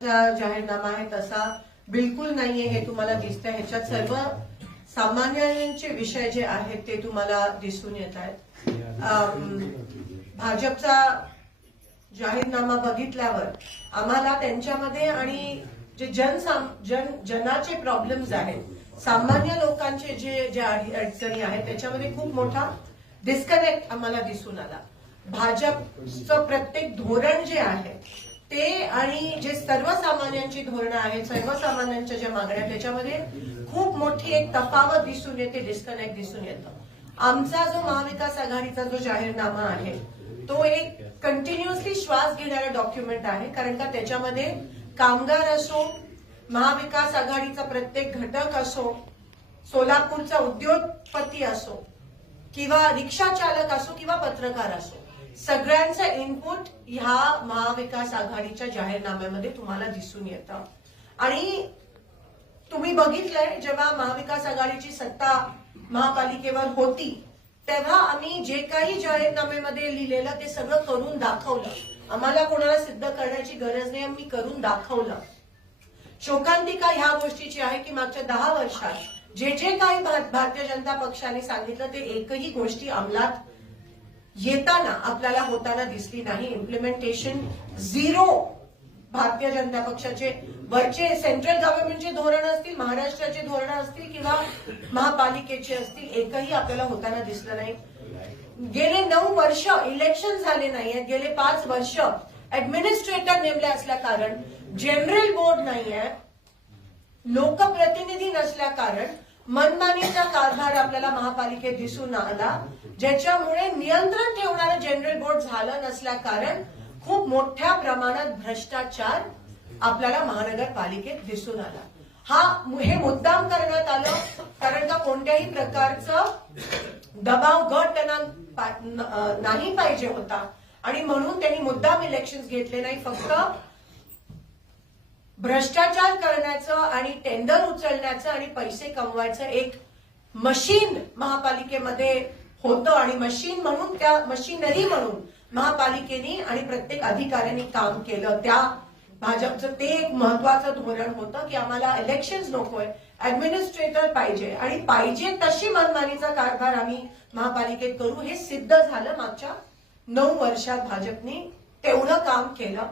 जाहीरनामा आहे तसा बिलकुल नाहीये हे तुम्हाला दिसतंय। ह्याच्यात सर्व सामान्यांचे विषय जे आहेत ते तुम्हाला दिसून येत आहेत। भाजपचा जाहीरनामा बघितल्यावर आम्हाला त्यांच्यामध्ये आणि जे जनाचे प्रॉब्लेम्स आहेत, सामान्य लोकांचे जे अडचणी आहेत त्याच्यामध्ये खूप मोठा डिस्कनेक्ट आम्हाला दिसून आला। भाजपचं प्रत्येक धोरण जे आहे ते आणि जे सर्वसामान्यांची धोरणं आहेत, सर्वसामान्यांच्या ज्या मागण्या त्याच्यामध्ये खूप मोठी एक तफावत दिसून येते, डिस्कनेक्ट दिसून येतं। आमचा जो महाविकास आघाडीचा जो जाहीरनामा आहे तो एक कंटिन्युअसली श्वास घेणारा डॉक्युमेंट आहे, कारण का त्याच्यामध्ये कामगार असो, महाविकास आघाडीचा प्रत्येक घटक असो, सोलापूरचा उद्योगपती असो किंवा रिक्षा चालक असो किंवा पत्रकार असो, सगळ्यांचा इनपुट ह्या महाविकास आघाडीच्या जाहीरनाम्यामध्ये तुम्हाला दिसून येतं। आणि तुम्ही बघितलंय जेव्हा महाविकास आघाडीची सत्ता महापालिकेवर होती तेव्हा आम्ही जे काही जाहीरनाम्यामध्ये लिहिलेलं ते सगळं करून दाखवलं। आम्हाला कोणाला सिद्ध करण्याची गरज नाही, आम्ही करून दाखवलं। शोकांतिका ह्या गोष्टीची आहे की मागच्या 10 वर्षात जे काही भारतीय जनता पक्षाने सांगितलं ते एकही गोष्टी अंमलात येताना आपल्याला होताना दिसली नाही। Implementation zero. भारतीय जनता पक्षाचे वरचे सेंट्रल गव्हर्नमेंटचे धोरण असतील, महाराष्ट्राचे धोरण असतील किंवा महापालिकेचे असतील, एकही आपल्याला होताना दिसलं नाही। गेले 9 वर्ष इलेक्शन झाले नाहीये, गेले 5 वर्ष ऍडमिनिस्ट्रेटर नेमले असल्या कारण, जनरल बोर्ड नाहीये, लोकप्रतिनिधी नसल्या कारण मनमानीचा कारभार आपल्याला महापालिकेत दिसून आला, ज्याच्यामुळे नियंत्रण ठेवणारं जनरल बोर्ड झालं नसल्या कारण खूप मोठ्या प्रमाणात भ्रष्टाचार आपल्याला महानगरपालिकेत दिसून आला। हे मुद्दाम करण्यात आलं कारण का कोणत्याही प्रकारचं दबाव गट त्यांना नाही पाहिजे होता आणि म्हणून त्यांनी मुद्दाम इलेक्शन घेतले नाही। फक्त भ्रष्टाचार करण्याचं आणि टेंडर उचलण्याचं आणि पैसे कमवायचं एक मशीन महापालिकेमध्ये होतं आणि मशीन म्हणून, त्या मशीनरी म्हणून महापालिकेने आणि प्रत्येक अधिकाऱ्यांनी काम केलं। त्या भाजपचं ते एक महत्वाचं धोरण होतं की आम्हाला इलेक्शन्स नकोय, ऍडमिनिस्ट्रेटर पाहिजे आणि पाहिजे तशी मनमानीचा कारभार आम्ही महापालिकेत करू। हे सिद्ध झालं मागच्या 9 वर्षात भाजपने तेवढं काम केलं।